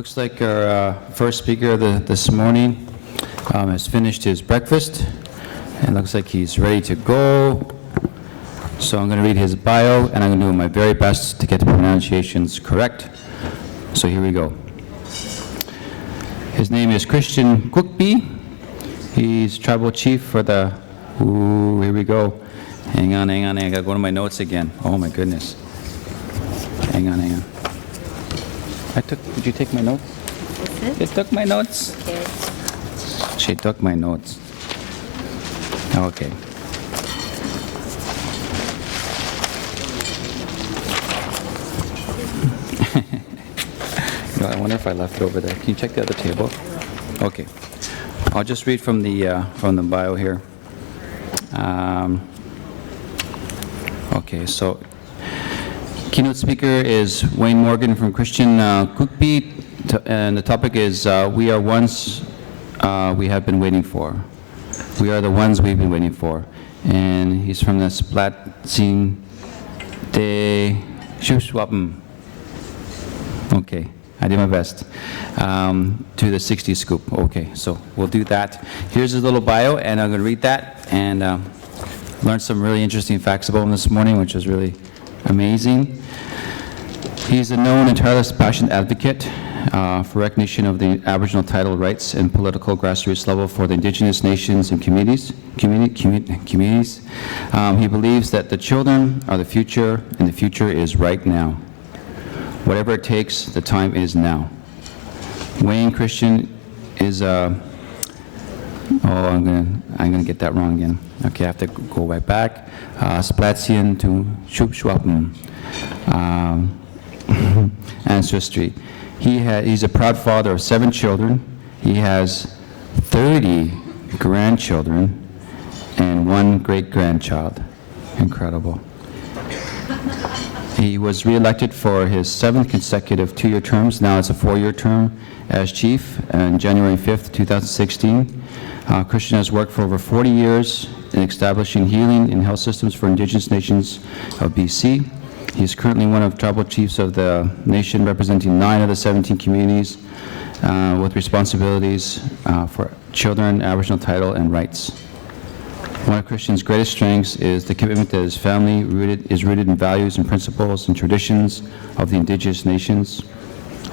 Looks like our first speaker this morning has finished his breakfast, and looks like he's ready to go. So I'm going to read his bio, and I'm going to do my very best to get the pronunciations correct. So here we go. His name is Christian Kukpi. He's tribal chief for the, here we go. Hang on, I got to go to my notes again. Oh my goodness. Hang on. Did you take my notes? You took my notes? Okay. She took my notes. Okay. I wonder if I left it over there. Can you check the other table? Okay. I'll just read from the bio here. Okay, so keynote speaker is Wayne Morgan from Christian Kukpi, and the topic is we are ones we have been waiting for. We are the ones we've been waiting for. And he's from the Splatsin de Secwepemc. Okay, I did my best. To the 60 scoop. Okay, so we'll do that. Here's his little bio, and I'm going to read that and learn some really interesting facts about him this morning, which is really amazing. He's a known and tireless passionate advocate for recognition of the Aboriginal title rights and political grassroots level for the Indigenous nations and communities. He believes that the children are the future, and the future is right now. Whatever it takes, the time is now. Wayne Christian is I'm gonna get that wrong again. Okay, I have to go right back. Splatsin to Secwepemc ancestry. He's a proud father of 7 children. He has 30 grandchildren and 1 great-grandchild. Incredible. He was re-elected for his 7th consecutive 2-year terms. Now it's a 4-year term as chief on January 5th, 2016. Christian has worked for over 40 years in establishing healing and health systems for Indigenous nations of BC. He is currently one of tribal chiefs of the nation, representing 9 of the 17 communities with responsibilities for children, Aboriginal title, and rights. One of Christian's greatest strengths is the commitment that his family is rooted in values and principles and traditions of the Indigenous nations.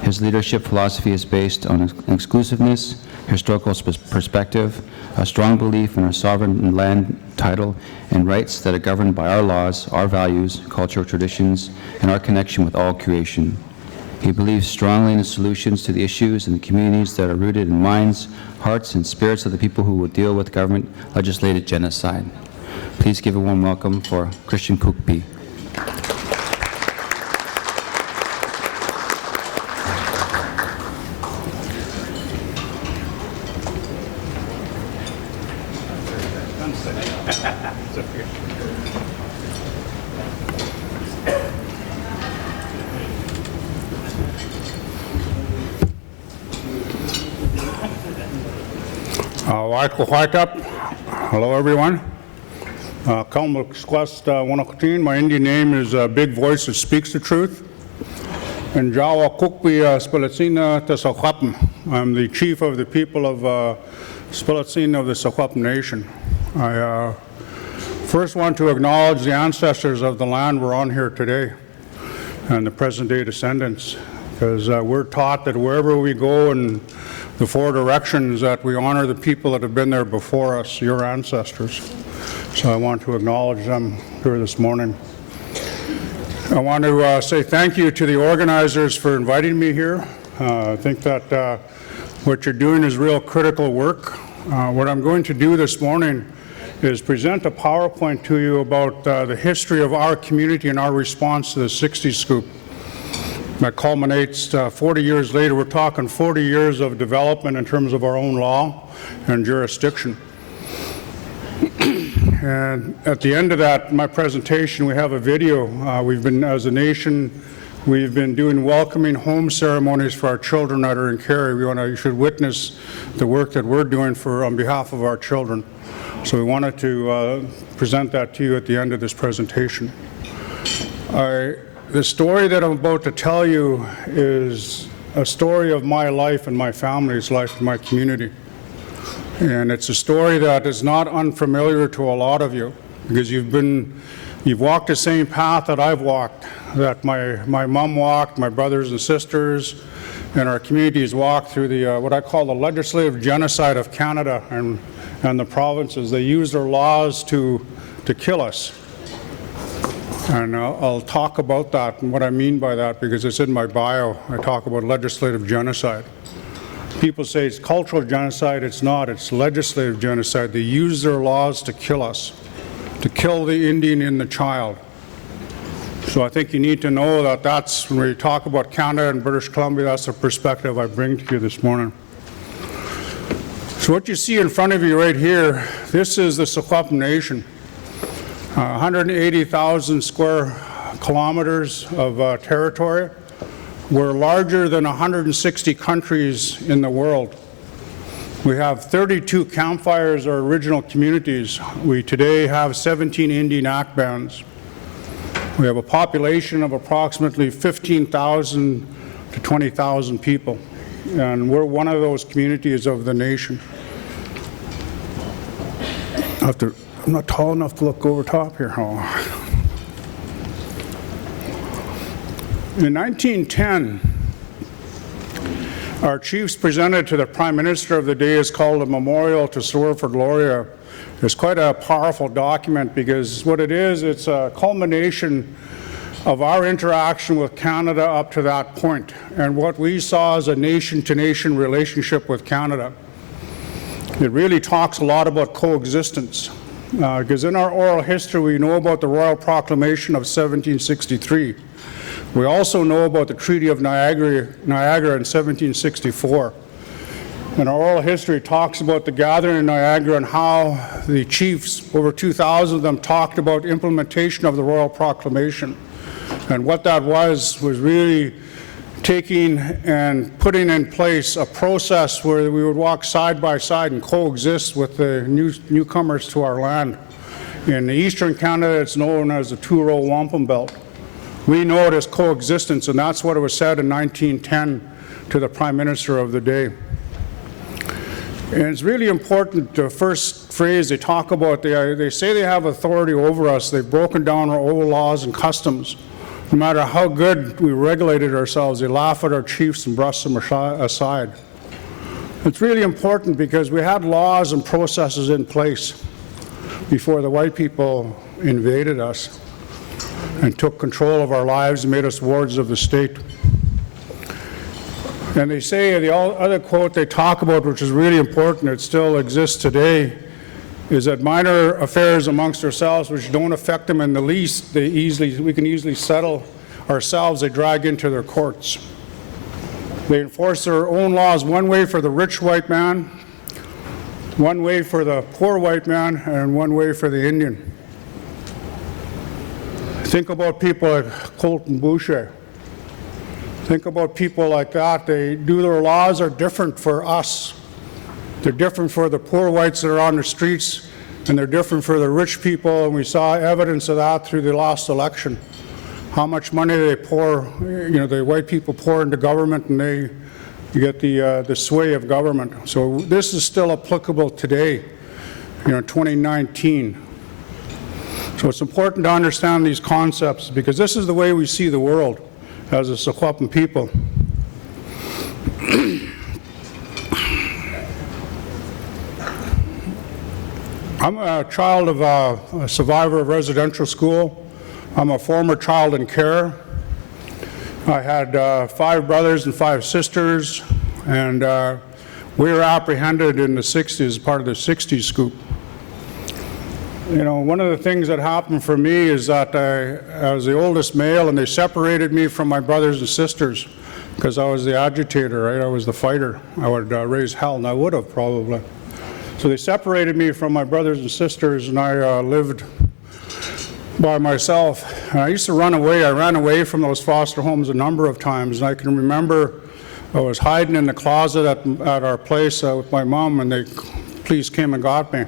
His leadership philosophy is based on exclusiveness, historical perspective, a strong belief in our sovereign land title and rights that are governed by our laws, our values, cultural traditions, and our connection with all creation. He believes strongly in the solutions to the issues in the communities that are rooted in minds, hearts, and spirits of the people who will deal with government-legislated genocide. Please give a warm welcome for Christian Kukpi. Hello, everyone. My Indian name is Big Voice That Speaks the Truth. And Jawa Kukpi Splatsin de Secwepemc. I'm the chief of the people of Splatsin of the Secwepemc Nation. I first want to acknowledge the ancestors of the land we're on here today and the present-day descendants, because we're taught that wherever we go in the 4 directions that we honor the people that have been there before us, your ancestors. So I want to acknowledge them here this morning. I want to say thank you to the organizers for inviting me here. I think that what you're doing is real critical work. What I'm going to do this morning is present a PowerPoint to you about the history of our community and our response to the 60 scoop. That culminates 40 years later. We're talking 40 years of development in terms of our own law and jurisdiction. And at the end of that, my presentation, we have a video. We've been, as a nation, we've been doing welcoming home ceremonies for our children that are in care. You should witness the work that we're doing on behalf of our children. So we wanted to present that to you at the end of this presentation. The story that I'm about to tell you is a story of my life and my family's life and my community. And it's a story that is not unfamiliar to a lot of you, because you've walked the same path that I've walked, that my mom walked, my brothers and sisters, and our communities walked through the what I call the legislative genocide of Canada and the provinces. They used their laws to kill us. And I'll talk about that and what I mean by that, because it's in my bio. I talk about legislative genocide. People say it's cultural genocide. It's not. It's legislative genocide. They use their laws to kill us, to kill the Indian and the child. So I think you need to know that that's, when we talk about Canada and British Columbia, that's the perspective I bring to you this morning. So what you see in front of you right here, this is the Secwepemc Nation. 180,000 square kilometers of territory. We're larger than 160 countries in the world. We have 32 campfires, our original communities. We today have 17 Indian act bands. We have a population of approximately 15,000 to 20,000 people, and we're one of those communities of the nation. I'm not tall enough to look over top here. Oh. In 1910, our chiefs presented to the Prime Minister of the day is called a Memorial to Sir Wilfrid Laurier. It's quite a powerful document, because what it is, it's a culmination of our interaction with Canada up to that point, and what we saw as a nation-to-nation relationship with Canada. It really talks a lot about coexistence. Because in our oral history, we know about the Royal Proclamation of 1763. We also know about the Treaty of Niagara in 1764. And our oral history talks about the gathering in Niagara and how the chiefs, over 2,000 of them, talked about implementation of the Royal Proclamation. And what that was really taking and putting in place a process where we would walk side by side and coexist with the newcomers to our land. In eastern Canada, it's known as the two-row wampum belt. We know it as coexistence, and that's what it was said in 1910 to the Prime Minister of the day. And it's really important, the first phrase they talk about, they say they have authority over us. They've broken down our old laws and customs. No matter how good we regulated ourselves, they laugh at our chiefs and brush them aside. It's really important because we had laws and processes in place before the white people invaded us and took control of our lives and made us wards of the state. And they say, the other quote they talk about, which is really important, it still exists today, is that minor affairs amongst ourselves which don't affect them in the least, we can easily settle ourselves, they drag into their courts. They enforce their own laws, one way for the rich white man, one way for the poor white man, and one way for the Indian. Think about people like Colton Boucher. Think about people like that. Their laws are different for us. They're different for the poor whites that are on the streets, and they're different for the rich people, and we saw evidence of that through the last election. How much money they pour, the white people pour into government, and you get the sway of government. So this is still applicable today, 2019. So it's important to understand these concepts, because this is the way we see the world as a Secwepemc people. I'm a child of a survivor of residential school. I'm a former child in care. I had 5 brothers and 5 sisters, and we were apprehended in the 60s as part of the 60s scoop. One of the things that happened for me is that I was the oldest male, and they separated me from my brothers and sisters because I was the agitator, right? I was the fighter. I would raise hell, and I would have probably. So they separated me from my brothers and sisters, and I lived by myself. And I used to run away. I ran away from those foster homes a number of times, and I can remember I was hiding in the closet at our place with my mom, and the police came and got me.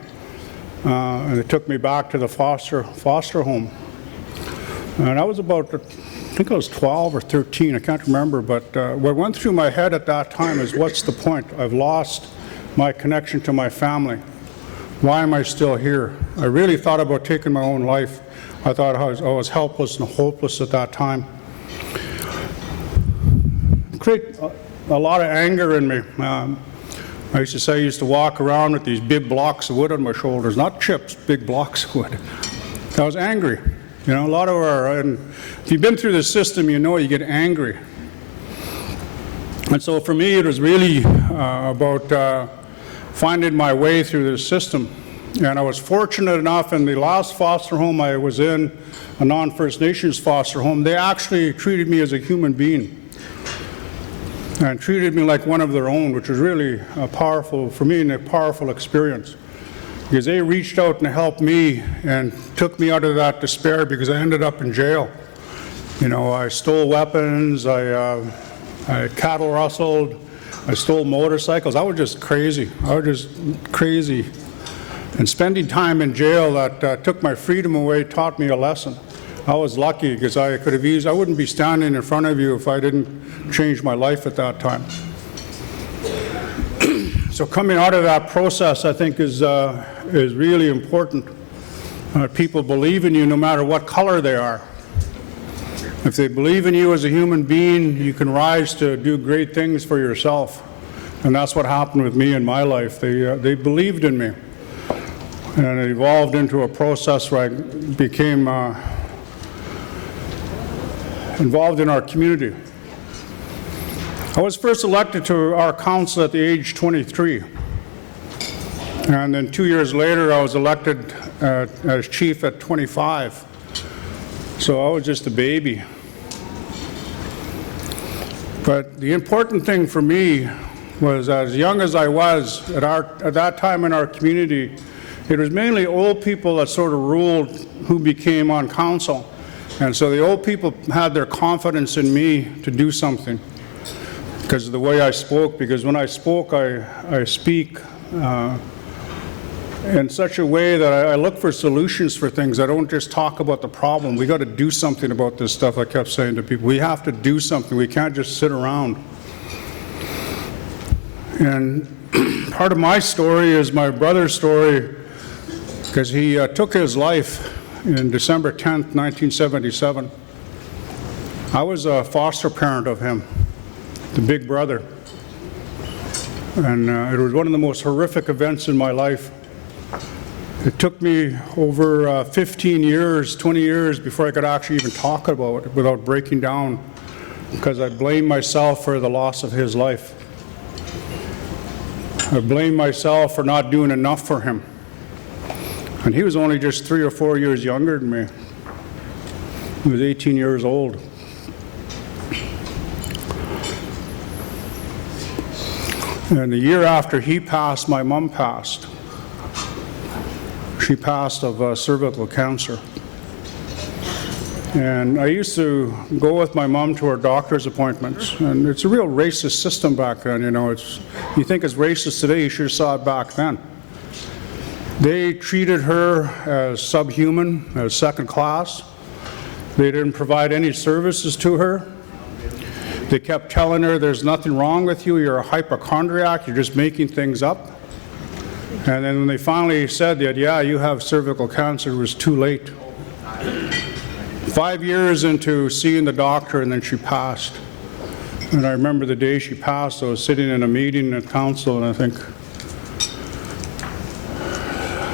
And they took me back to the foster home. And I was about, I think I was 12 or 13, I can't remember, but what went through my head at that time is, what's the point? I've lost my connection to my family. Why am I still here? I really thought about taking my own life. I thought I was helpless and hopeless at that time. It created a lot of anger in me. I used to say I used to walk around with these big blocks of wood on my shoulders, not chips, big blocks of wood. I was angry. You know, a lot of and if you've been through the system, you know you get angry. And so for me, it was really about finding my way through the system. And I was fortunate enough in the last foster home I was in, a non-First Nations foster home, they actually treated me as a human being and treated me like one of their own, which was really powerful for me and a powerful experience. Because they reached out and helped me and took me out of that despair, because I ended up in jail. You know, I stole weapons, I cattle rustled, I stole motorcycles. I was just crazy. I was just crazy. And spending time in jail that took my freedom away taught me a lesson. I was lucky, because I wouldn't be standing in front of you if I didn't change my life at that time. So coming out of that process, I think, is really important. People believe in you no matter what color they are. If they believe in you as a human being, you can rise to do great things for yourself. And that's what happened with me in my life. They believed in me. And it evolved into a process where I became involved in our community. I was first elected to our council at the age 23. And then 2 years later, I was elected as chief at 25. So I was just a baby. But the important thing for me was, as young as I was, at that time in our community, it was mainly old people that sort of ruled who became on council. And so the old people had their confidence in me to do something because of the way I spoke. Because when I spoke, I speak in such a way that I look for solutions for things. I don't just talk about the problem. We got to do something about this stuff. I kept saying to people, we have to do something. We can't just sit around. And part of my story is my brother's story, because he took his life in December 10th, 1977. I was a foster parent of him, the big brother. And it was one of the most horrific events in my life. It took me over 15 years, 20 years before I could actually even talk about it without breaking down, because I blamed myself for the loss of his life. I blamed myself for not doing enough for him. And he was only just 3 or 4 years younger than me. He was 18 years old. And the year after he passed, my mom passed. She passed of cervical cancer. And I used to go with my mom to her doctor's appointments. And it's a real racist system back then, you know. You think it's racist today, you should have saw it back then. They treated her as subhuman, as second class. They didn't provide any services to her. They kept telling her, there's nothing wrong with you, you're a hypochondriac, you're just making things up. And then when they finally said that, yeah, you have cervical cancer, it was too late. 5 years into seeing the doctor, and then she passed. And I remember the day she passed, I was sitting in a meeting at council, and I think,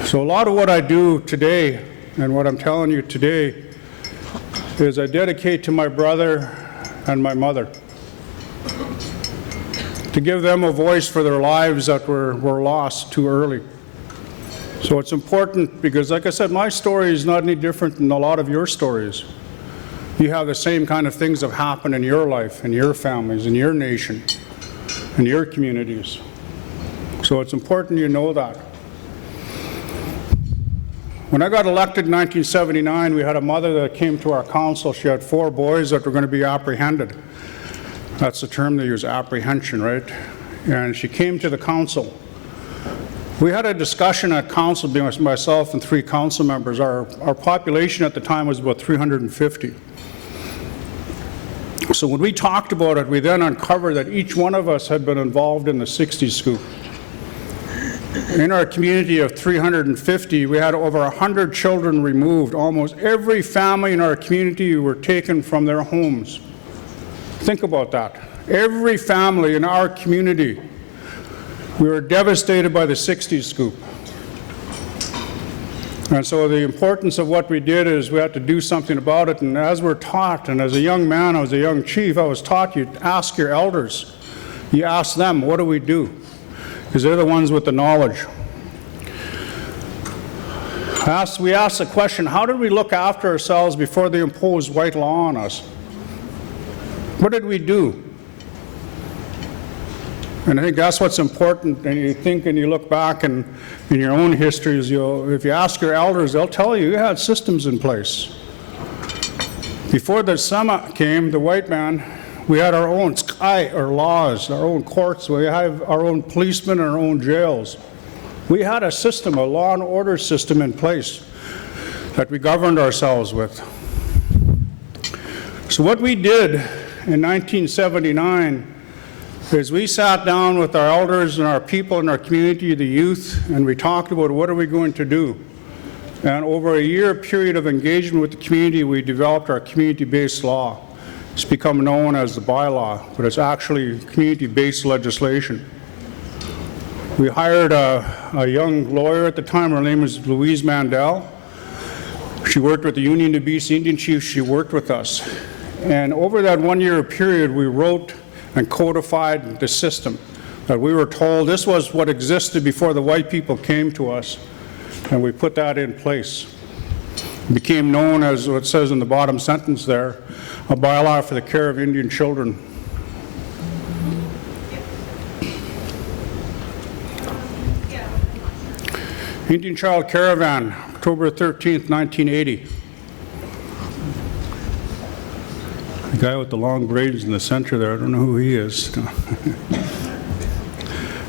so a lot of what I do today, and what I'm telling you today, is I dedicate to my brother and my mother, to give them a voice for their lives that were lost too early. So it's important because, like I said, my story is not any different than a lot of your stories. You have the same kind of things that happen in your life, in your families, in your nation, in your communities. So it's important you know that. When I got elected in 1979, we had a mother that came to our council. She had 4 boys that were going to be apprehended. That's the term they use, apprehension, right? And she came to the council. We had a discussion at council, myself and 3 council members. Our population at the time was about 350. So when we talked about it, we then uncovered that each one of us had been involved in the 60s scoop. In our community of 350, we had over 100 children removed. Almost every family in our community were taken from their homes. Think about that. Every family in our community. We were devastated by the 60s scoop. And so the importance of what we did is we had to do something about it. And as we're taught, and as a young man, I was a young chief, I was taught you ask your elders. You ask them, what do we do? Because they're the ones with the knowledge. We asked the question, how did we look after ourselves before they imposed white law on us? What did we do? And I think that's what's important, and you think and you look back in your own histories, if you ask your elders, they'll tell you had systems in place. Before the Sama came, the white man, we had our own sky, our laws, our own courts, we have our own policemen and our own jails. We had a system, a law and order system in place that we governed ourselves with. So what we did in 1979 is we sat down with our elders and our people in our community, the youth, and we talked about what are we going to do. And over a year period of engagement with the community, we developed our community-based law. It's become known as the bylaw, but it's actually community-based legislation. We hired a young lawyer at the time. Her name was Louise Mandel. She worked with the Union of BC Indian Chiefs. She worked with us. And over that 1-year period, we wrote and codified the system that we were told this was what existed before the white people came to us, and we put that in place. It became known as what it says in the bottom sentence there, a bylaw for the care of Indian children. Indian Child Caravan, October 13th, 1980. The guy with the long braids in the center there, I don't know who he is.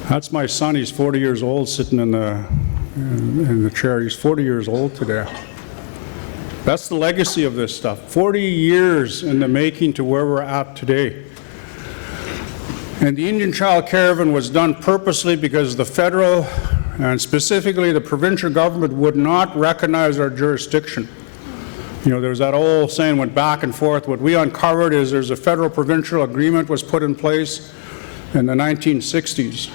That's my son. He's 40 years old, sitting in the chair. He's 40 years old today. That's the legacy of this stuff. 40 years in the making to where we're at today. And the Indian Child Caravan was done purposely because the federal and specifically the provincial government would not recognize our jurisdiction. You know, there's that old saying went back and forth. What we uncovered is there's a federal-provincial agreement was put in place in the 1960s.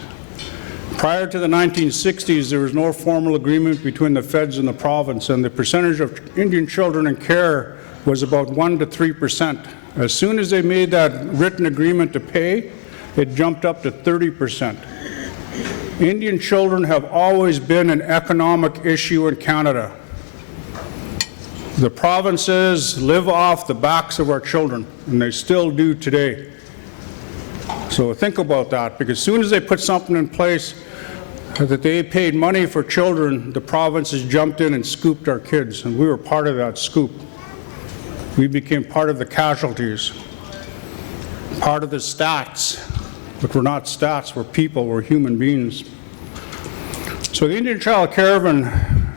Prior to the 1960s, there was no formal agreement between the feds and the province, and the percentage of Indian children in care was about 1% to 3%. As soon as they made that written agreement to pay, it jumped up to 30%. Indian children have always been an economic issue in Canada. The provinces live off the backs of our children, and they still do today. So think about that, because as soon as they put something in place that they paid money for children, the provinces jumped in and scooped our kids, and we were part of that scoop. We became part of the casualties, part of the stats, but we're not stats, we're people, we're human beings. So the Indian Child Caravan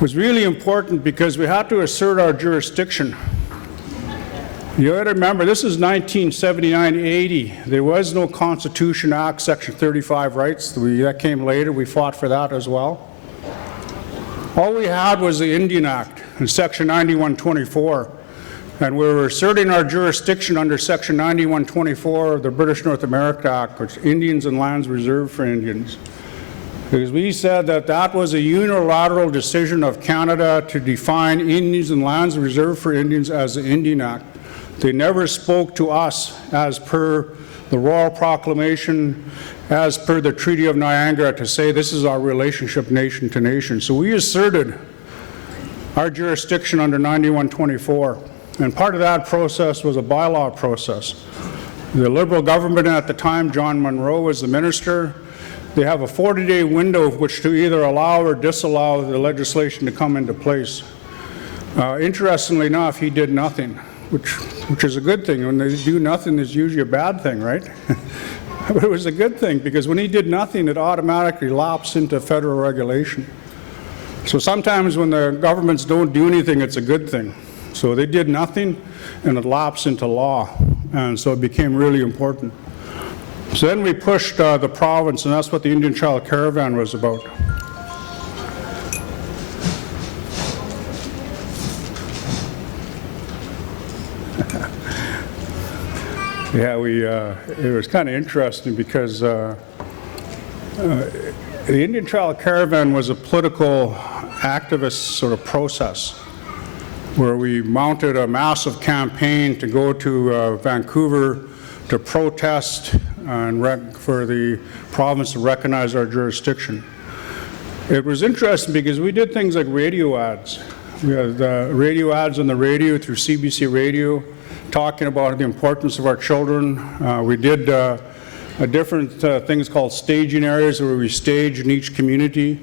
was really important because we had to assert our jurisdiction. You got to remember, this is 1979-80. There was no Constitution Act, Section 35 rights. That came later. We fought for that as well. All we had was the Indian Act in Section 9124. And we were asserting our jurisdiction under Section 9124 of the British North America Act, which Indians and lands reserved for Indians. Because we said that that was a unilateral decision of Canada to define Indians and lands reserved for Indians as the Indian Act. They never spoke to us as per the Royal Proclamation, as per the Treaty of Niagara, to say this is our relationship nation to nation. So we asserted our jurisdiction under 9124. And part of that process was a bylaw process. The Liberal government at the time, John Munro was the minister. They have a 40-day window of which to either allow or disallow the legislation to come into place. Interestingly enough, he did nothing, which is a good thing. When they do nothing, it's usually a bad thing, right? But it was a good thing, because when he did nothing, it automatically lapsed into federal regulation. So sometimes when the governments don't do anything, it's a good thing. So they did nothing, and it lapsed into law, and so it became really important. So then we pushed the province, and that's what the Indian Child Caravan was about. Yeah, it was kind of interesting, because the Indian Child Caravan was a political activist sort of process, where we mounted a massive campaign to go to Vancouver to protest and for the province to recognize our jurisdiction. It was interesting because we did things like radio ads. We had radio ads on the radio through CBC Radio, talking about the importance of our children. We did different things called staging areas, where we staged in each community.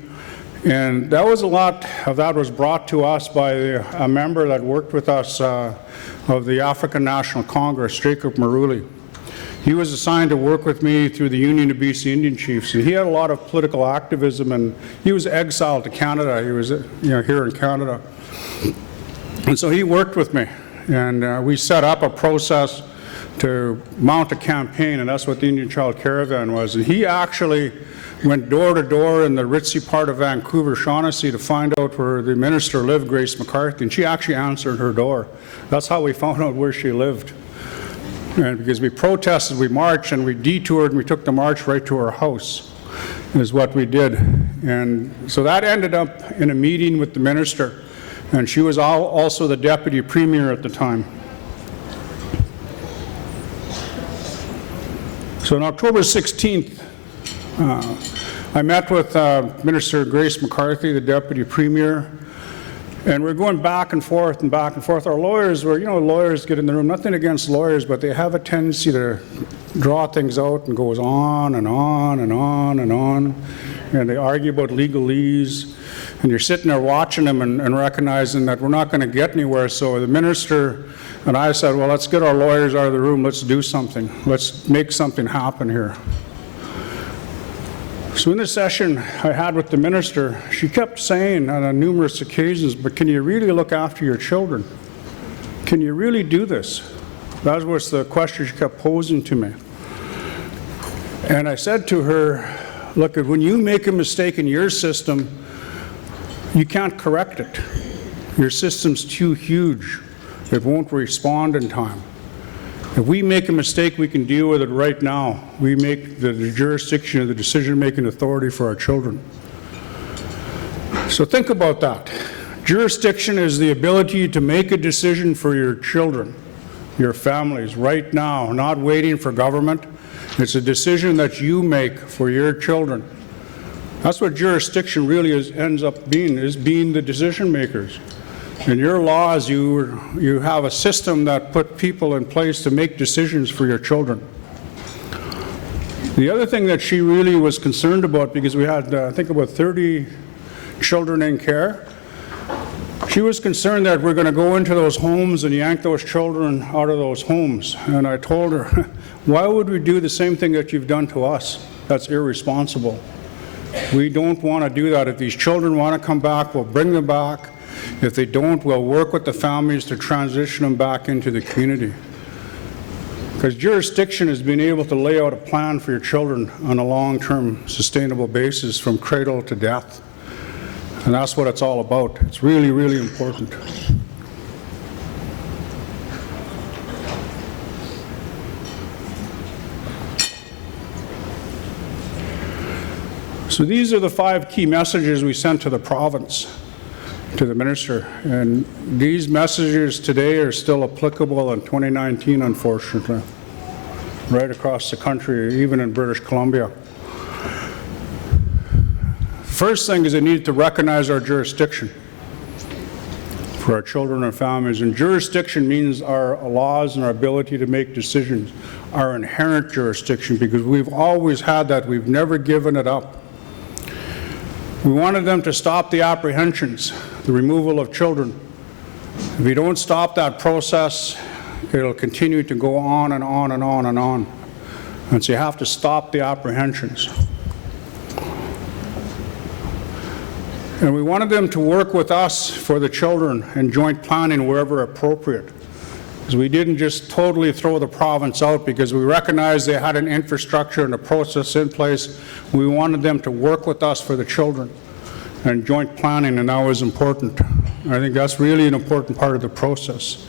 And that was a lot of that was brought to us by a member that worked with us of the African National Congress, Jacob Maruli. He was assigned to work with me through the Union of BC Indian Chiefs. And he had a lot of political activism, and he was exiled to Canada. He was here in Canada. And so he worked with me. And we set up a process to mount a campaign, and that's what the Indian Child Caravan was. And he actually went door to door in the ritzy part of Vancouver, Shaughnessy, to find out where the minister lived, Grace McCarthy, and she actually answered her door. That's how we found out where she lived. And because we protested, we marched, and we detoured, and we took the march right to her house, is what we did. And so that ended up in a meeting with the minister. And she was also the deputy premier at the time. So on October 16th, I met with Minister Grace McCarthy, the deputy premier, and we're going back and forth and back and forth. Our lawyers were, lawyers get in the room, nothing against lawyers, but they have a tendency to draw things out, and goes on and on and on and on, and they argue about legalese. And you're sitting there watching them and recognizing that we're not going to get anywhere. So the minister and I said, well, let's get our lawyers out of the room. Let's do something. Let's make something happen here. So in the session I had with the minister, she kept saying on numerous occasions, but can you really look after your children? Can you really do this? That was the question she kept posing to me. And I said to her, look, when you make a mistake in your system, you can't correct it. Your system's too huge. It won't respond in time. If we make a mistake, we can deal with it right now. We make the jurisdiction of the decision-making authority for our children. So think about that. Jurisdiction is the ability to make a decision for your children, your families, right now, not waiting for government. It's a decision that you make for your children. That's what jurisdiction really ends up being, is being the decision makers. In your laws, you have a system that put people in place to make decisions for your children. The other thing that she really was concerned about, because we had, I think, about 30 children in care, she was concerned that we're going to go into those homes and yank those children out of those homes. And I told her, why would we do the same thing that you've done to us? That's irresponsible. We don't want to do that. If these children want to come back, we'll bring them back. If they don't, we'll work with the families to transition them back into the community. Because jurisdiction is being able to lay out a plan for your children on a long-term sustainable basis from cradle to death. And that's what it's all about. It's really, really important. So these are the 5 key messages we sent to the province, to the minister. And these messages today are still applicable in 2019, unfortunately, right across the country, even in British Columbia. First thing is they need to recognize our jurisdiction for our children and families. And jurisdiction means our laws and our ability to make decisions, our inherent jurisdiction, because we've always had that. We've never given it up. We wanted them to stop the apprehensions, the removal of children. If we don't stop that process, it'll continue to go on and on and on and on. And so you have to stop the apprehensions. And we wanted them to work with us for the children in joint planning wherever appropriate. Because we didn't just totally throw the province out because we recognized they had an infrastructure and a process in place. We wanted them to work with us for the children and joint planning, and that was important. I think that's really an important part of the process.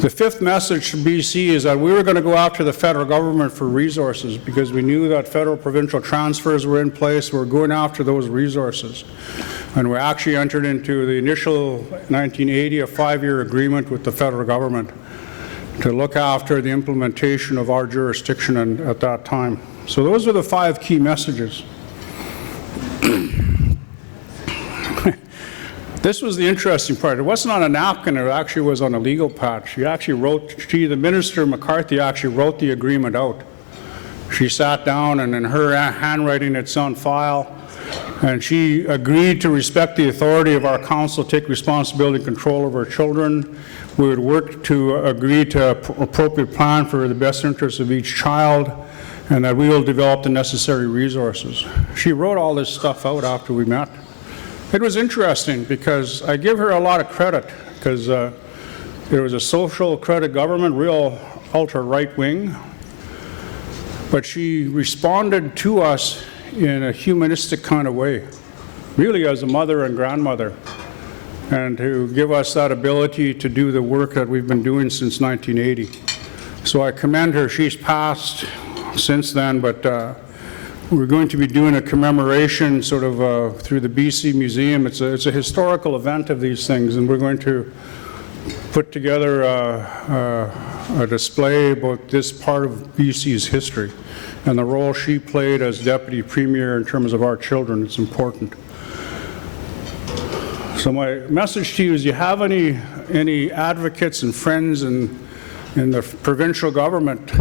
The fifth message to BC is that we were going to go after the federal government for resources because we knew that federal provincial transfers were in place. We were going after those resources. And we actually entered into the initial 1980, a 5-year agreement with the federal government to look after the implementation of our jurisdiction at that time. So those are the 5 key messages. This was the interesting part. It wasn't on a napkin, it actually was on a legal pad. The Minister McCarthy actually wrote the agreement out. She sat down and in her handwriting it's on file, and she agreed to respect the authority of our council, take responsibility and control of our children. We would work to agree to an appropriate plan for the best interests of each child, and that we will develop the necessary resources. She wrote all this stuff out after we met. It was interesting because I give her a lot of credit because it was a social credit government, real ultra right wing, but she responded to us in a humanistic kind of way, really as a mother and grandmother, and to give us that ability to do the work that we've been doing since 1980. So I commend her. She's passed since then, but we're going to be doing a commemoration sort of through the BC Museum. It's a historical event of these things, and we're going to put together a display about this part of BC's history and the role she played as Deputy Premier in terms of our children. It's important. So my message to you is, you have any advocates and friends in the provincial government,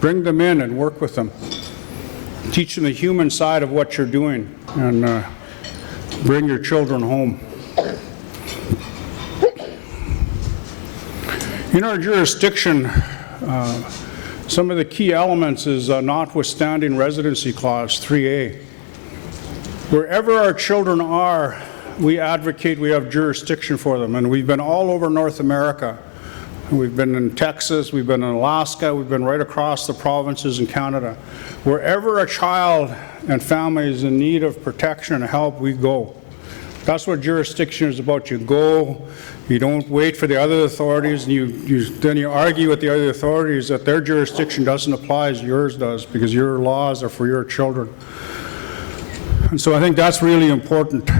bring them in and work with them. Teach them the human side of what you're doing, and bring your children home. In our jurisdiction, some of the key elements is notwithstanding residency clause 3A. Wherever our children are, we advocate we have jurisdiction for them, and we've been all over North America. We've been in Texas, we've been in Alaska, we've been right across the provinces in Canada. Wherever a child and family is in need of protection and help, we go. That's what jurisdiction is about. You go, you don't wait for the other authorities, and then you argue with the other authorities that their jurisdiction doesn't apply as yours does, because your laws are for your children. And so I think that's really important.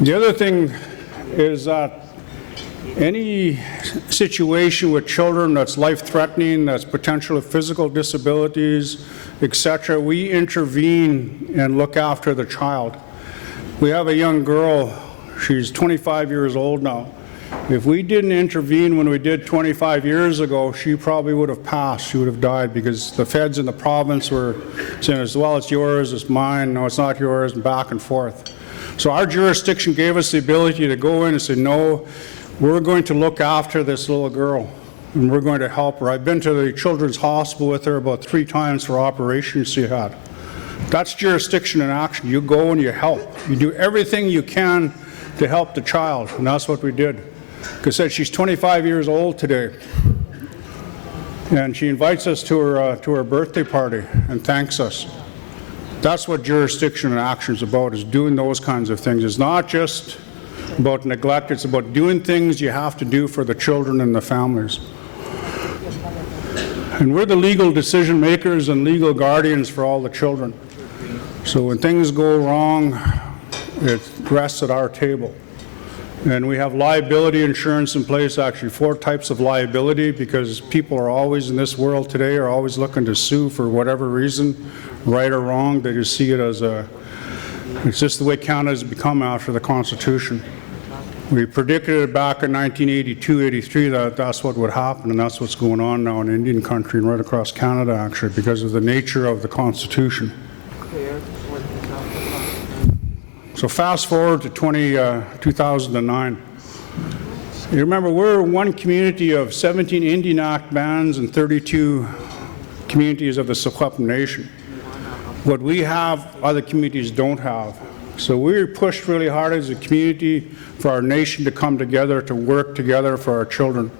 The other thing is that any situation with children that's life-threatening, that's potential physical disabilities, etc., we intervene and look after the child. We have a young girl, she's 25 years old now. If we didn't intervene when we did 25 years ago, she probably would have passed, she would have died, because the feds in the province were saying, well, it's yours, it's mine, no, it's not yours, and back and forth. So our jurisdiction gave us the ability to go in and say, no, we're going to look after this little girl, and we're going to help her. I've been to the children's hospital with her about 3 times for operations she had. That's jurisdiction in action. You go and you help. You do everything you can to help the child, and that's what we did. Like I said, she's 25 years old today, and she invites us to her birthday party and thanks us. That's what jurisdiction in action is about, is doing those kinds of things. It's not just about neglect, it's about doing things you have to do for the children and the families. And we're the legal decision makers and legal guardians for all the children. So when things go wrong, it rests at our table. And we have liability insurance in place, actually 4 types of liability, because people are always in this world today are always looking to sue for whatever reason, right or wrong. They just see it as it's just the way Canada has become after the Constitution. We predicted it back in 1982-83 that that's what would happen, and that's what's going on now in Indian country and right across Canada, actually, because of the nature of the Constitution. So fast forward to 2009. You remember, we're one community of 17 Indian Act bands and 32 communities of the Secwepemc Nation. What we have, other communities don't have. So we pushed really hard as a community for our nation to come together, to work together for our children.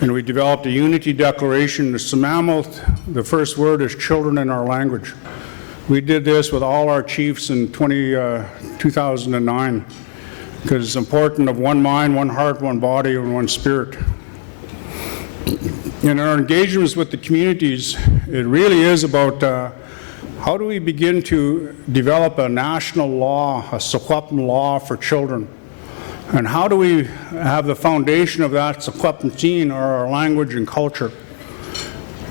And we developed a unity declaration. The Samamoth, the first word is children in our language. We did this with all our chiefs in 2009 because it's important of one mind, one heart, one body, and one spirit. In our engagements with the communities, it really is about how do we begin to develop a national law, a Secwepemc law for children? And how do we have the foundation of that Secwepemc or our language and culture?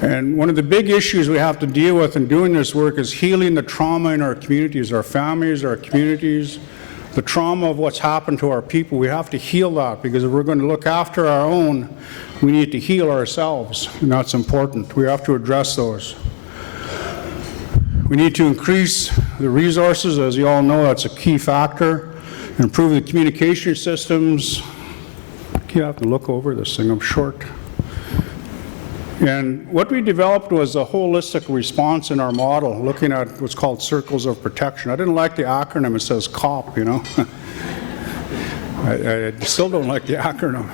And one of the big issues we have to deal with in doing this work is healing the trauma in our communities, our families, our communities, the trauma of what's happened to our people. We have to heal that, because if we're going to look after our own, we need to heal ourselves, and that's important. We have to address those. We need to increase the resources. As you all know, that's a key factor. Improve the communication systems. You have to look over this thing, I'm short. And what we developed was a holistic response in our model, looking at what's called circles of protection. I didn't like the acronym. It says COP, you know. I still don't like the acronym.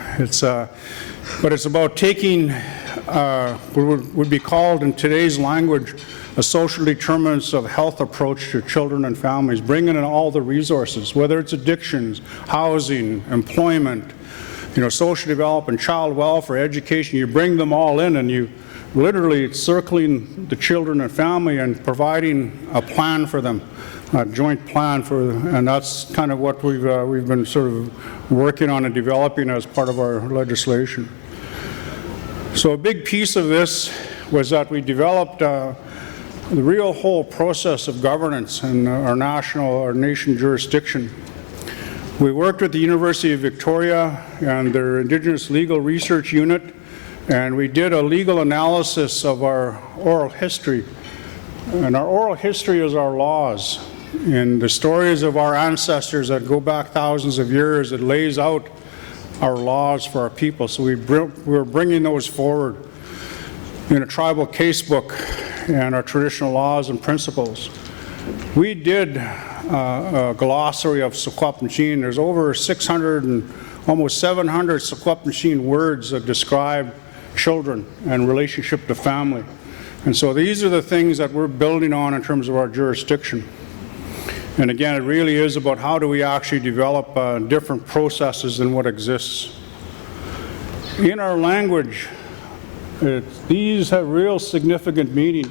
But it's about taking what would be called in today's language a social determinants of health approach to children and families, bringing in all the resources, whether it's addictions, housing, employment, social development, child welfare, education. You bring them all in, and you literally circling the children and family and providing a plan for them, a joint plan and that's kind of what we've been sort of working on and developing as part of our legislation. So a big piece of this was that we developed the real whole process of governance in our nation jurisdiction. We worked with the University of Victoria and their Indigenous Legal Research Unit, and we did a legal analysis of our oral history. And our oral history is our laws, and the stories of our ancestors that go back thousands of years. It lays out our laws for our people. So we're bringing those forward in a tribal casebook and our traditional laws and principles. We did a glossary of Secwepemc. There's over 600 and almost 700 Secwepemc words that describe children and relationship to family. And so these are the things that we're building on in terms of our jurisdiction. And again, it really is about how do we actually develop different processes than what exists. In our language, these have real significant meaning,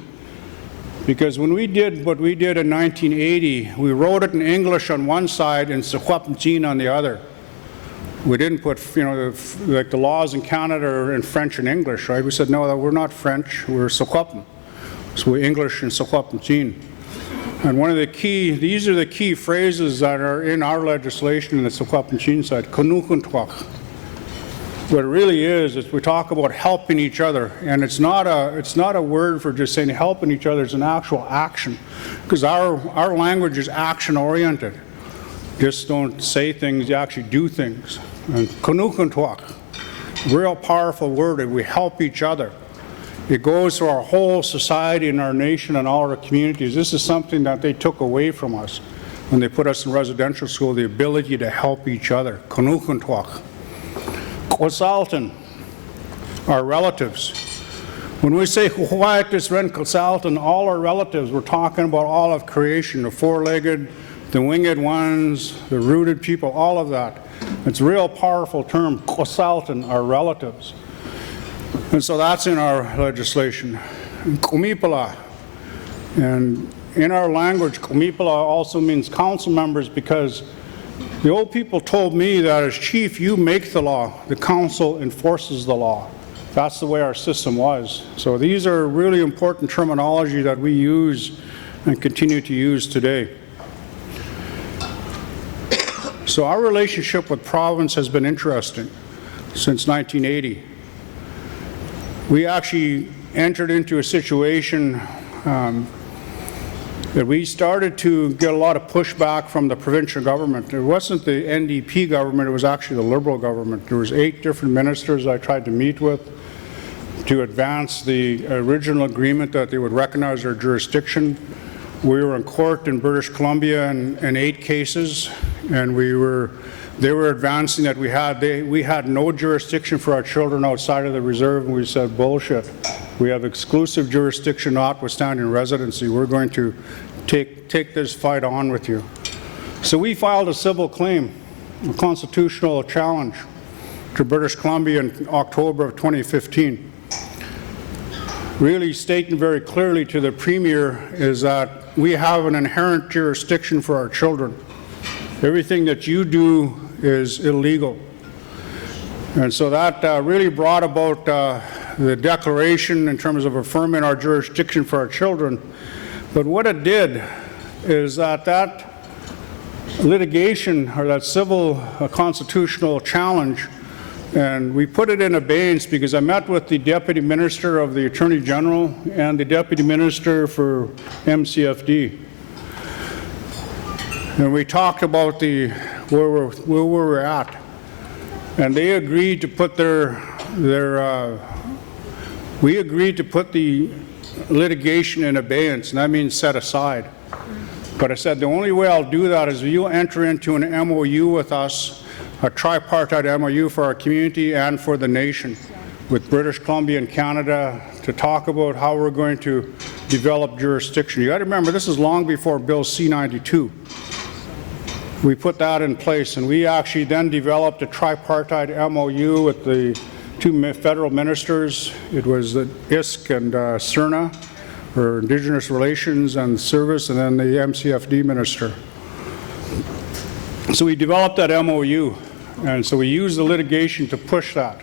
because when we did what we did in 1980, we wrote it in English on one side and Secwepemc on the other. We didn't put, like the laws in Canada are in French and English, right? We said, no, we're not French, we're Secwepemc. So we're English and Secwepemc. And these are the key phrases that are in our legislation in the Secwepemc side, Kanukuntwak. What it really is we talk about helping each other, and it's not a word for just saying helping each other. It's an actual action, because our language is action oriented. Just don't say things, you actually do things. And Kanukuntwak, real powerful word, and we help each other. It goes to our whole society and our nation and all our communities. This is something that they took away from us when they put us in residential school, the ability to help each other. Kanukuntwak. Kosaltan, our relatives. When we say Huwayatis Ren Kosaltan, all our relatives, we're talking about all of creation, the four-legged, the winged ones, the rooted people, all of that. It's a real powerful term, Kosaltan, our relatives. And so that's in our legislation. Kumipala, and in our language, Kumipala also means council members, because the old people told me that as chief, you make the law, the council enforces the law. That's the way our system was. So these are really important terminology that we use and continue to use today. So our relationship with province has been interesting since 1980. We actually entered into a situation that we started to get a lot of pushback from the provincial government. It wasn't the NDP government, it was actually the Liberal government. There was 8 different ministers I tried to meet with to advance the original agreement that they would recognize our jurisdiction. We were in court in British Columbia in 8 cases, and they were advancing that we had no jurisdiction for our children outside of the reserve, and we said, bullshit. We have exclusive jurisdiction notwithstanding residency. We're going to take this fight on with you. So we filed a civil claim, a constitutional challenge to British Columbia in October of 2015. Really stating very clearly to the Premier is that we have an inherent jurisdiction for our children. Everything that you do is illegal. And so that really brought about the declaration in terms of affirming our jurisdiction for our children. But what it did is that litigation, or that civil constitutional challenge, and we put it in abeyance because I met with the Deputy Minister of the Attorney General and the Deputy Minister for MCFD. And we talked about where we're at. And they agreed to put we agreed to put the litigation in abeyance, and that means set aside. But I said the only way I'll do that is if you enter into an MOU with us, a tripartite MOU for our community and for the nation, with British Columbia and Canada, to talk about how we're going to develop jurisdiction. You got to remember, this is long before Bill C-92. We put that in place, and we actually then developed a tripartite MOU with the 2 federal ministers. It was the ISK and CERNA, or Indigenous Relations and Service, and then the MCFD minister. So we developed that MOU, and so we used the litigation to push that,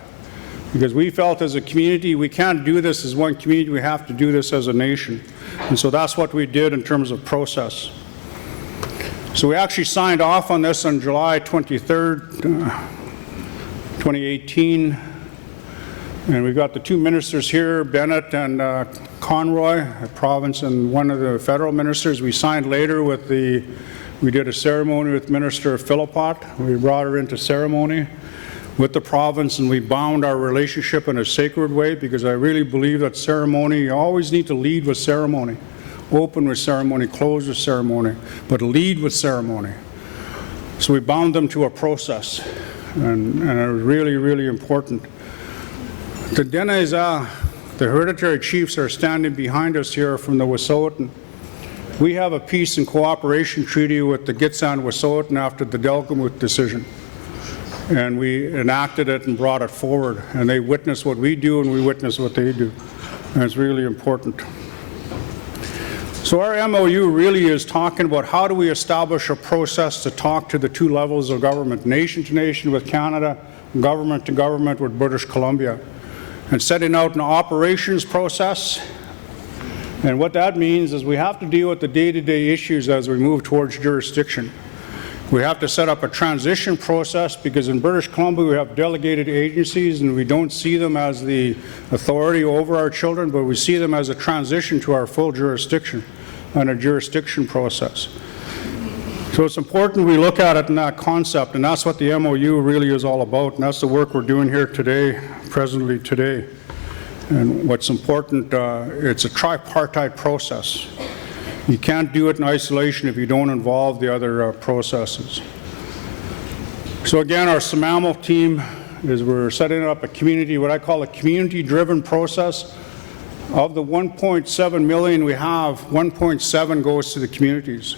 because we felt as a community we can't do this as one community, we have to do this as a nation. And so that's what we did in terms of process. So we actually signed off on this on July 23rd, 2018, and we've got the 2 ministers here, Bennett and Conroy, a province, and one of the federal ministers. We signed later with we did a ceremony with Minister Philippot. We brought her into ceremony with the province, and we bound our relationship in a sacred way, because I really believe that ceremony, you always need to lead with ceremony. Open with ceremony, close with ceremony, but lead with ceremony. So we bound them to a process, and it was really, really important. The Deneza, the hereditary chiefs, are standing behind us here from the Wet'suwet'en. We have a peace and cooperation treaty with the Gitxsan Wet'suwet'en after the Delgamuukw decision, and we enacted it and brought it forward, and they witness what we do and we witness what they do, and it's really important. So our MOU really is talking about how do we establish a process to talk to the 2 levels of government, nation to nation with Canada, government to government with British Columbia, and setting out an operations process. And what that means is we have to deal with the day-to-day issues as we move towards jurisdiction. We have to set up a transition process, because in British Columbia we have delegated agencies and we don't see them as the authority over our children, but we see them as a transition to our full jurisdiction and a jurisdiction process. So it's important we look at it in that concept, and that's what the MOU really is all about, and that's the work we're doing here today, presently today. And what's important, it's a tripartite process. You can't do it in isolation if you don't involve the other processes. So again, our SMAML team is we're setting up a community, what I call a community-driven process. Of the 1.7 million we have, 1.7 goes to the communities.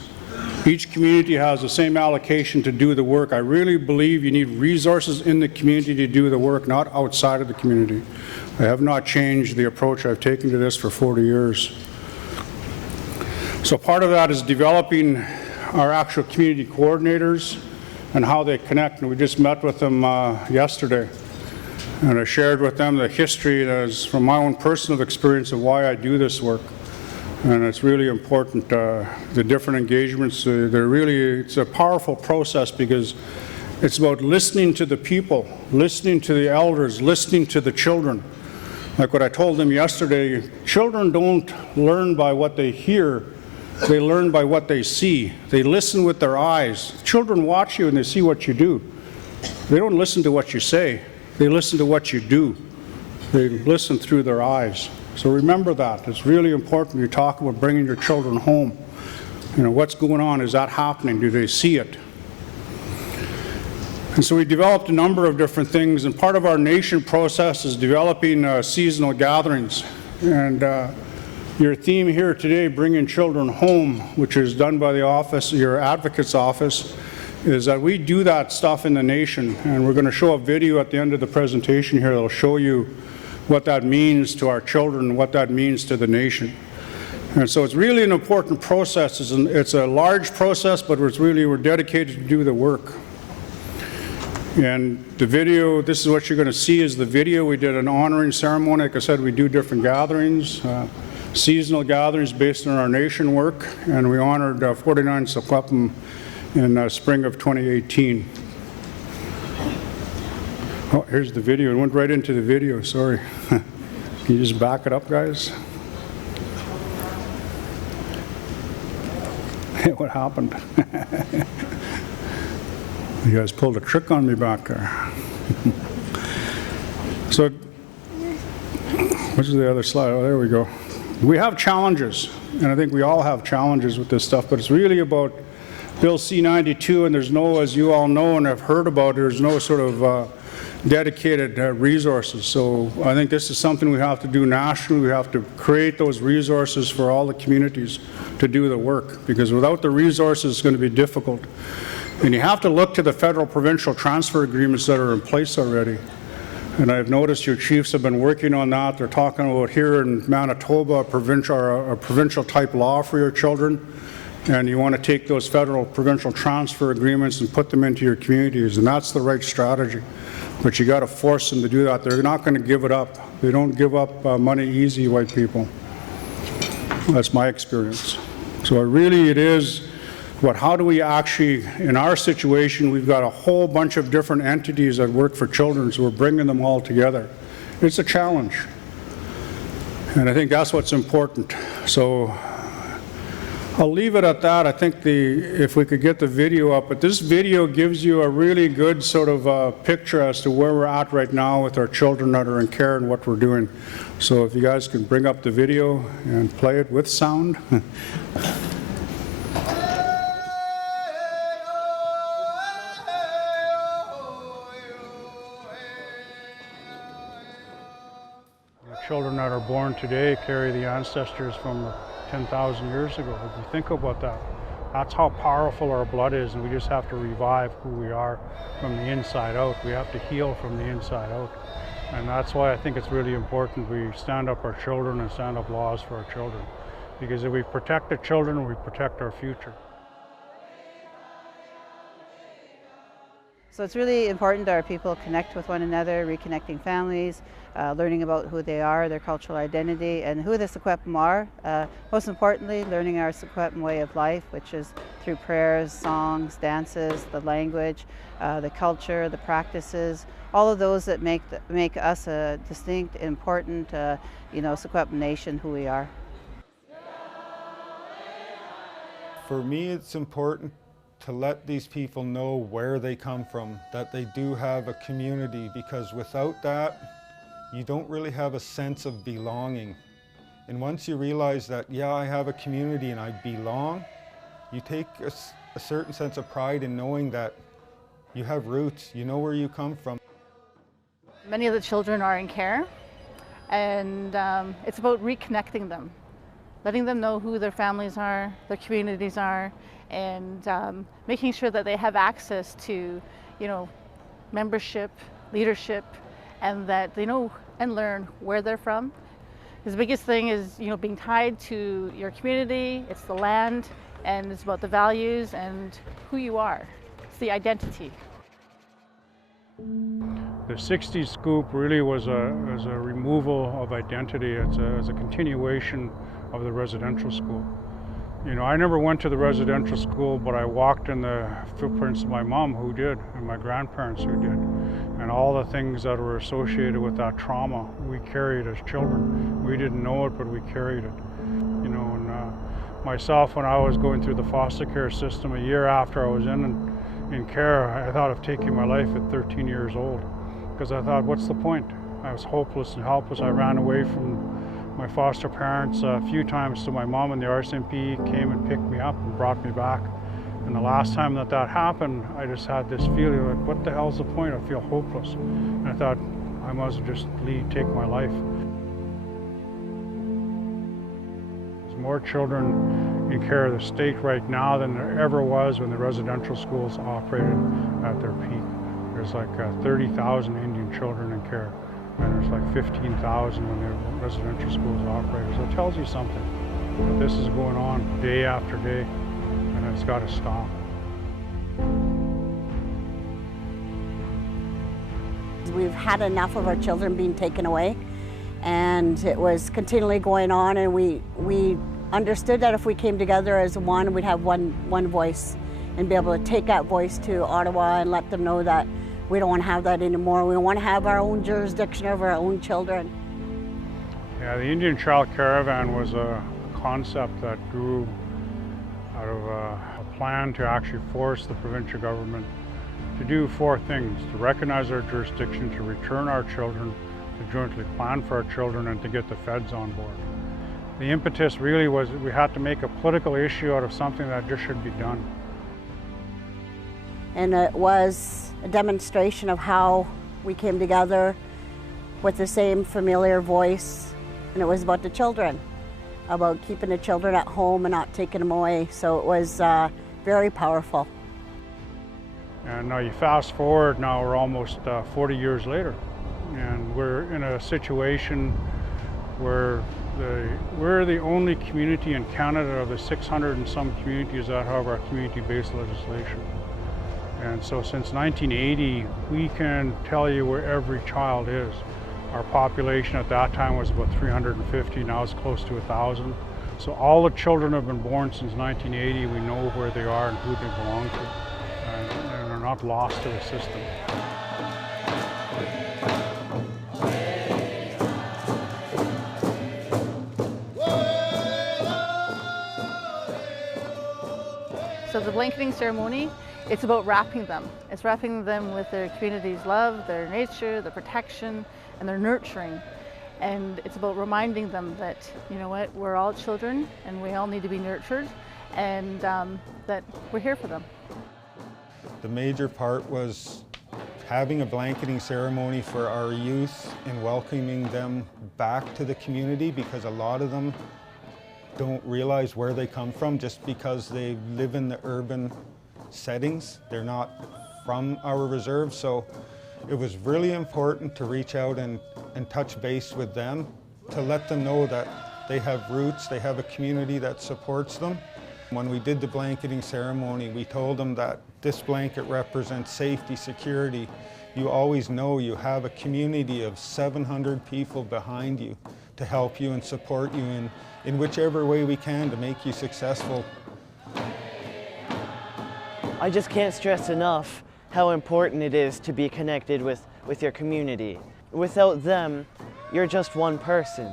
Each community has the same allocation to do the work. I really believe you need resources in the community to do the work, not outside of the community. I have not changed the approach I've taken to this for 40 years. So part of that is developing our actual community coordinators and how they connect. And we just met with them yesterday. And I shared with them the history that is from my own personal experience of why I do this work. And it's really important, the different engagements, it's a powerful process, because it's about listening to the people, listening to the elders, listening to the children. Like what I told them yesterday, children don't learn by what they hear, They learn by what they see. They listen with their eyes. Children watch you and they see what you do. They don't listen to what you say. They listen to what you do. They listen through their eyes. So remember that. It's really important when you talk about bringing your children home. You know, what's going on? Is that happening? Do they see it? And so we developed a number of different things, and part of our nation process is developing seasonal gatherings. And your theme here today, bringing children home, which is done by the office, your advocate's office, is that we do that stuff in the nation. And we're going to show a video at the end of the presentation here that will show you what that means to our children and what that means to the nation. And so it's really an important process. It's a large process, but we're dedicated to do the work. And the video, this is what you're going to see is the video. We did an honoring ceremony. Like I said, we do different gatherings, seasonal gatherings based on our nation work, and we honored 49 Secwepemc in spring of 2018. Oh, here's the video. It went right into the video, sorry. Can you just back it up, guys? What happened? You guys pulled a trick on me back there. So, which is the other slide? Oh, there we go. We have challenges, and I think we all have challenges with this stuff, but it's really about Bill C-92, and there's no, as you all know and have heard about, there's no sort of dedicated resources. So I think this is something we have to do nationally. We have to create those resources for all the communities to do the work, because without the resources, it's going to be difficult. And you have to look to the federal provincial transfer agreements that are in place already. And I've noticed your chiefs have been working on that. They're talking about here in Manitoba a provincial type law for your children. And you want to take those federal provincial transfer agreements and put them into your communities. And that's the right strategy. But you got to force them to do that. They're not going to give it up. They don't give up money easy, white people. That's my experience. So it is. But how do we actually, in our situation, we've got a whole bunch of different entities that work for children, so we're bringing them all together. It's a challenge. And I think that's what's important. So I'll leave it at that. I think if we could get the video up, but this video gives you a really good sort of picture as to where we're at right now with our children that are in care and what we're doing. So if you guys can bring up the video and play it with sound. Children that are born today carry the ancestors from 10,000 years ago. If you think about that, that's how powerful our blood is, and we just have to revive who we are from the inside out. We have to heal from the inside out. And that's why I think it's really important we stand up our children and stand up laws for our children. Because if we protect the children, we protect our future. So it's really important that our people connect with one another, reconnecting families, learning about who they are, their cultural identity, and who the Secwepemc are. Most importantly, learning our Secwepemc way of life, which is through prayers, songs, dances, the language, the culture, the practices, all of those that make us a distinct, important, Secwepemc nation, who we are. For me, it's important to let these people know where they come from, that they do have a community, because without that, you don't really have a sense of belonging. And once you realize that, yeah, I have a community and I belong, you take a certain sense of pride in knowing that you have roots, you know where you come from. Many of the children are in care, and it's about reconnecting them, letting them know who their families are, their communities are, and making sure that they have access to, membership, leadership, and that they know and learn where they're from. Because the biggest thing is, being tied to your community, it's the land, and it's about the values and who you are. It's the identity. The 60s scoop really was a removal of identity. It's a continuation of the residential school. I never went to the residential school, but I walked in the footprints of my mom who did, and my grandparents who did. And all the things that were associated with that trauma, we carried as children. We didn't know it, but we carried it. And Myself, when I was going through the foster care system a year after I was in care, I thought of taking my life at 13 years old, because I thought, what's the point? I was hopeless and helpless. I ran away from my foster parents a few times to my mom, and the RCMP came and picked me up and brought me back. And the last time that happened, I just had this feeling like, what the hell's the point? I feel hopeless. And I thought, I must just take my life. There's more children in care of the state right now than there ever was when the residential schools operated at their peak. There's like 30,000 Indian children in care, and there's like 15,000 when the residential schools operated. So it tells you something, that this is going on day after day, and it's got to stop. We've had enough of our children being taken away, and it was continually going on, and we understood that if we came together as one, we'd have one voice and be able to take that voice to Ottawa and let them know that we don't want to have that anymore. We want to have our own jurisdiction over our own children. Yeah, the Indian Child Caravan was a concept that grew out of a plan to actually force the provincial government to do four things: to recognize our jurisdiction, to return our children, to jointly plan for our children, and to get the feds on board. The impetus really was that we had to make a political issue out of something that just should be done. And it was a demonstration of how we came together with the same familiar voice, and it was about the children, about keeping the children at home and not taking them away. So it was very powerful. And now you fast forward, now we're almost 40 years later, and we're in a situation where we're the only community in Canada of the 600 and some communities that have our community-based legislation. And so since 1980, we can tell you where every child is. Our population at that time was about 350, now it's close to 1,000. So all the children have been born since 1980, we know where they are and who they belong to. And they're not lost to the system. So the blanketing ceremony, it's about wrapping them. It's wrapping them with their community's love, their nature, their protection, and their nurturing. And it's about reminding them that, you know what, we're all children and we all need to be nurtured, and that we're here for them. The major part was having a blanketing ceremony for our youth and welcoming them back to the community, because a lot of them don't realize where they come from just because they live in the urban settings. They're not from our reserve, so it was really important to reach out and touch base with them, to let them know that they have roots, they have a community that supports them. When we did the blanketing ceremony, we told them that this blanket represents safety, security. You always know you have a community of 700 people behind you to help you and support you in whichever way we can to make you successful. I just can't stress enough how important it is to be connected with your community. Without them, you're just one person.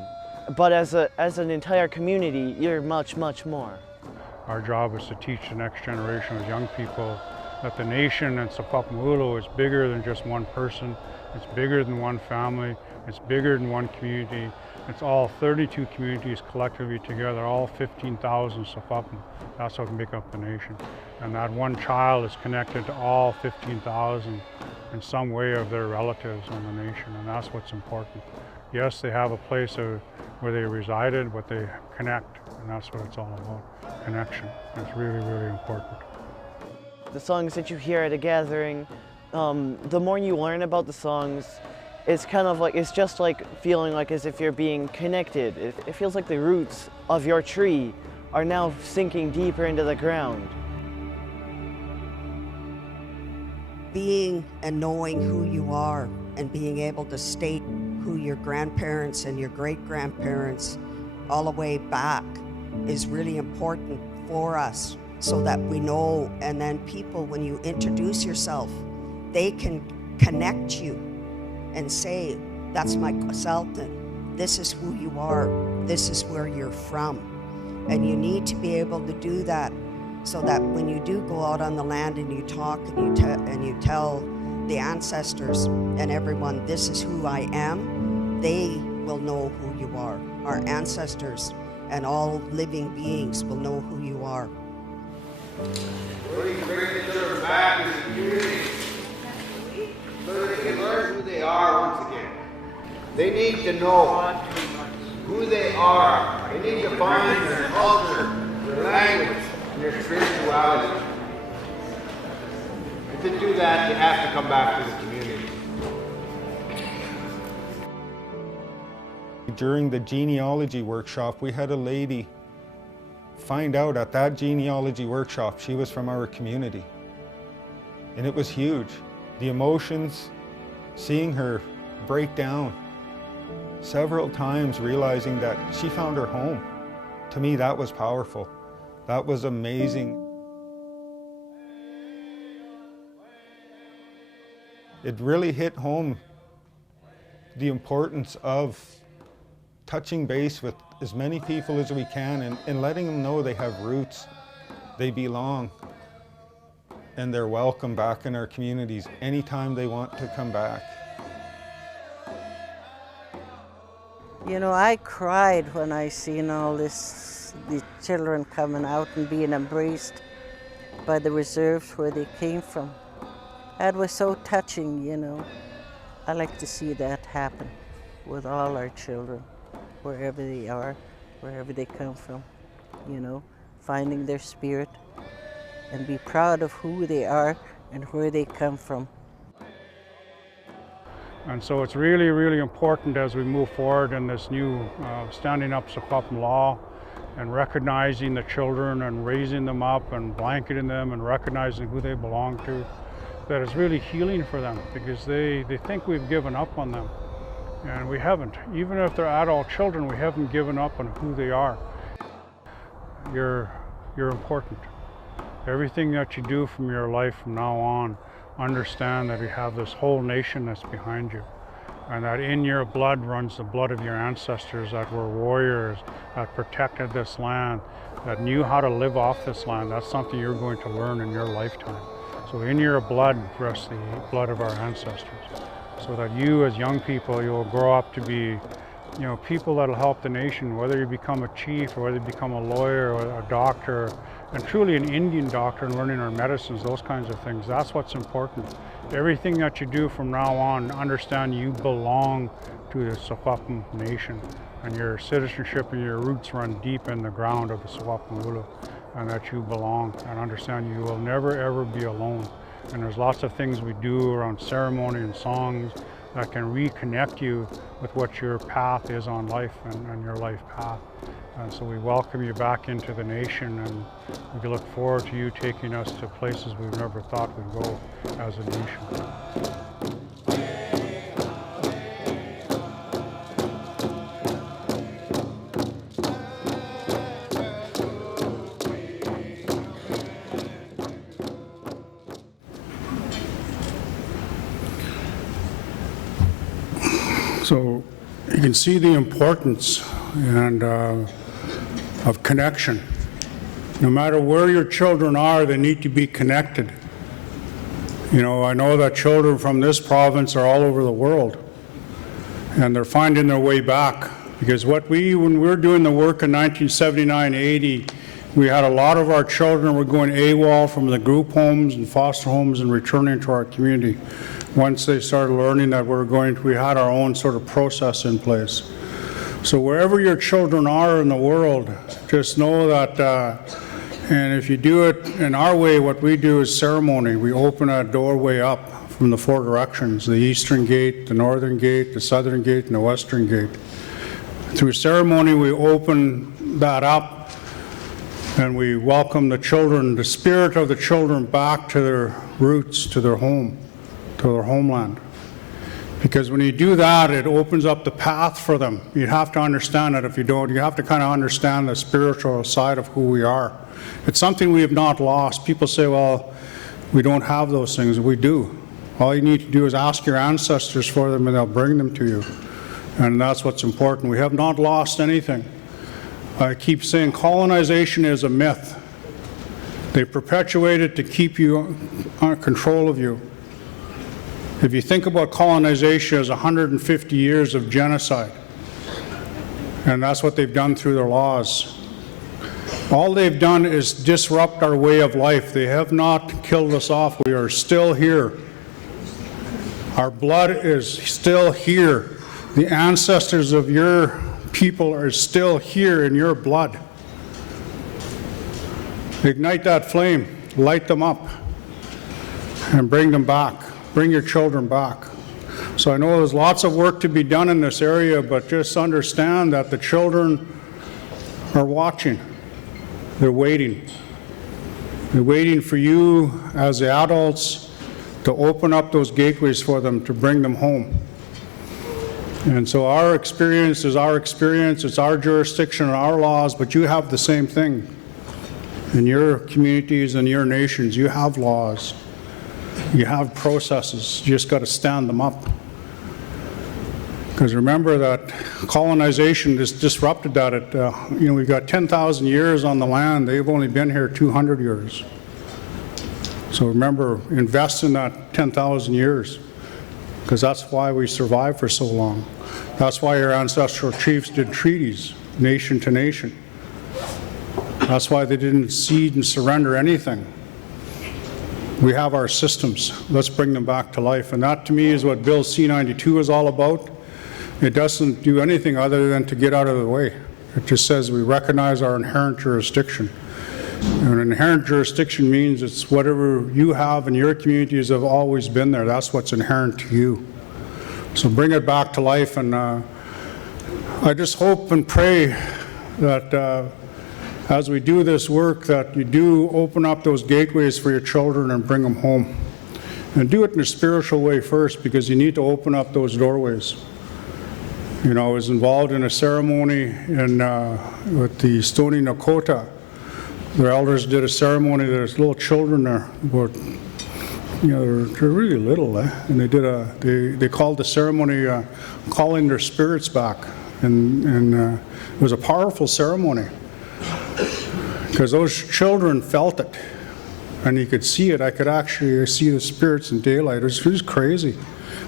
But as an entire community, you're much, much more. Our job is to teach the next generation of young people that the nation and Secwepemc is bigger than just one person. It's bigger than one family. It's bigger than one community. It's all 32 communities collectively together, all 15,000 Secwepemc. That's what make up the nation. And that one child is connected to all 15,000 in some way of their relatives in the nation, and that's what's important. Yes, they have a place where they resided, but they connect, and that's what it's all about, connection. It's really, really important. The songs that you hear at a gathering, the more you learn about the songs, it's kind of like, it's just like feeling like as if you're being connected. It feels like the roots of your tree are now sinking deeper into the ground. Being and knowing who you are and being able to state who your grandparents and your great-grandparents all the way back is really important for us, so that we know, and then people, when you introduce yourself, they can connect you and say, that's my consultant, this is who you are, this is where you're from. And you need to be able to do that so that when you do go out on the land and you talk and you tell the ancestors and everyone, this is who I am, they will know who you are. Our ancestors and all living beings will know who you are. We can bring the children back to the community so they can learn who they are once again. They need to know who they are. They need to find their culture, their language, and their spirituality. And to do that, you have to come back to the community. During the genealogy workshop, we had a lady find out at that genealogy workshop she was from our community. And it was huge. The emotions, seeing her break down several times, realizing that she found her home. To me, that was powerful. That was amazing. It really hit home the importance of touching base with as many people as we can and letting them know they have roots, they belong, and they're welcome back in our communities anytime they want to come back. You know, I cried when I seen all this, the children coming out and being embraced by the reserves where they came from. That was so touching, you know. I like to see that happen with all our children, wherever they are, wherever they come from, you know, finding their spirit and be proud of who they are and where they come from. And so it's really, really important as we move forward in this new standing up Secwepemc law and recognizing the children and raising them up and blanketing them and recognizing who they belong to, that it's really healing for them, because they think we've given up on them. And we haven't. Even if they're adult children, we haven't given up on who they are. You're important. Everything that you do from your life from now on, understand that you have this whole nation that's behind you, and that in your blood runs the blood of your ancestors that were warriors, that protected this land, that knew how to live off this land. That's something you're going to learn in your lifetime. So in your blood rests the blood of our ancestors, so that you as young people, you'll grow up to be, you know, people that'll help the nation, whether you become a chief or whether you become a lawyer or a doctor, and truly an Indian doctor and learning our medicines, those kinds of things. That's what's important. Everything that you do from now on, understand you belong to the Secwepemc nation, and your citizenship and your roots run deep in the ground of the Secwepemc, and that you belong, and understand you will never ever be alone. And there's lots of things we do around ceremony and songs that can reconnect you with what your path is on life and your life path. And so we welcome you back into the nation, and we look forward to you taking us to places we've never thought we'd go as a nation. So you can see the importance and of connection. No matter where your children are, they need to be connected. You know, I know that children from this province are all over the world, and they're finding their way back. Because when we were doing the work in 1979-80, we had a lot of our children were going AWOL from the group homes and foster homes and returning to our community. Once they started learning that we had our own sort of process in place. So wherever your children are in the world, just know that, and if you do it in our way, what we do is ceremony. We open a doorway up from the four directions, the eastern gate, the northern gate, the southern gate, and the western gate. Through ceremony, we open that up and we welcome the children, the spirit of the children, back to their roots, to their home, to their homeland. Because when you do that, it opens up the path for them. You have to understand it. If you don't, you have to kind of understand the spiritual side of who we are. It's something we have not lost. People say, well, we don't have those things. We do. All you need to do is ask your ancestors for them, and they'll bring them to you. And that's what's important. We have not lost anything. I keep saying colonization is a myth. They perpetuate it to keep you under control of you. If you think about colonization as 150 years of genocide, and that's what they've done through their laws. All they've done is disrupt our way of life. They have not killed us off. We are still here. Our blood is still here. The ancestors of your people are still here in your blood. Ignite that flame, light them up, and bring them back. Bring your children back. So I know there's lots of work to be done in this area, but just understand that the children are watching. They're waiting. They're waiting for you as the adults to open up those gateways for them, to bring them home. And so our experience is our experience, it's our jurisdiction and our laws, but you have the same thing. In your communities and your nations, you have laws. You have processes. You just got to stand them up. Because remember that colonization just disrupted that. We've got 10,000 years on the land. They've only been here 200 years. So remember, invest in that 10,000 years, because that's why we survived for so long. That's why our ancestral chiefs did treaties, nation to nation. That's why they didn't cede and surrender anything. We have our systems. Let's bring them back to life. And that, to me, is what Bill C-92 is all about. It doesn't do anything other than to get out of the way. It just says we recognize our inherent jurisdiction. And inherent jurisdiction means it's whatever you have in your communities have always been there. That's what's inherent to you. So bring it back to life. And I just hope and pray that as we do this work, that you do open up those gateways for your children and bring them home. And do it in a spiritual way first, because you need to open up those doorways. I was involved in a ceremony with the Stoney Nakoda. Their elders did a ceremony. There's little children there, about, they're really little, and they called the ceremony calling their spirits back, and it was a powerful ceremony because those children felt it, and you could see it. I could actually see the spirits in daylight. It was crazy.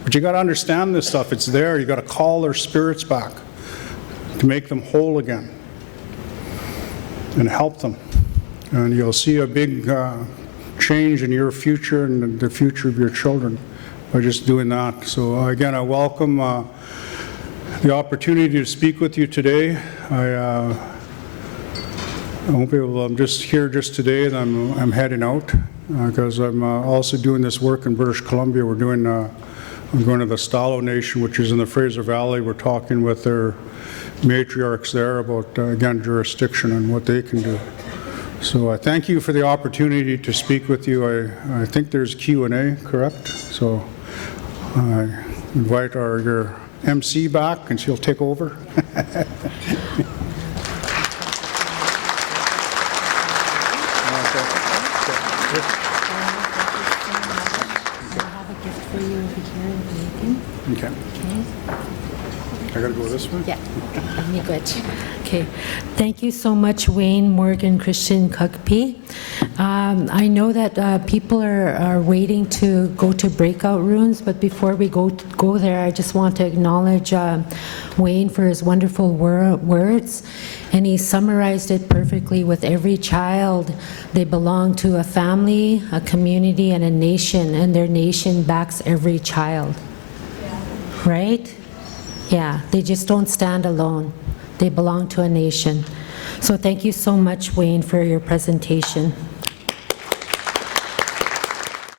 But you got to understand this stuff. It's there. You got to call their spirits back to make them whole again and help them. And you'll see a big change in your future and the future of your children by just doing that. So again, I welcome the opportunity to speak with you today. I won't be able. I'm just here just today, and I'm heading out because I'm also doing this work in British Columbia. I'm going to the Stalo Nation, which is in the Fraser Valley. We're talking with their matriarchs there about, again, jurisdiction and what they can do. So I thank you for the opportunity to speak with you. I think there's Q&A, correct? So I invite your MC back, and she'll take over. Okay. I gotta go this way? Yeah, let me good. Okay, thank you so much, Wayne Morgan Christian Kukpi. I know that people are waiting to go to breakout rooms, but before we go there, I just want to acknowledge Wayne for his wonderful words, and he summarized it perfectly. With every child, they belong to a family, a community, and a nation, and their nation backs every child. Right? Yeah, they just don't stand alone. They belong to a nation. So thank you so much, Wayne, for your presentation.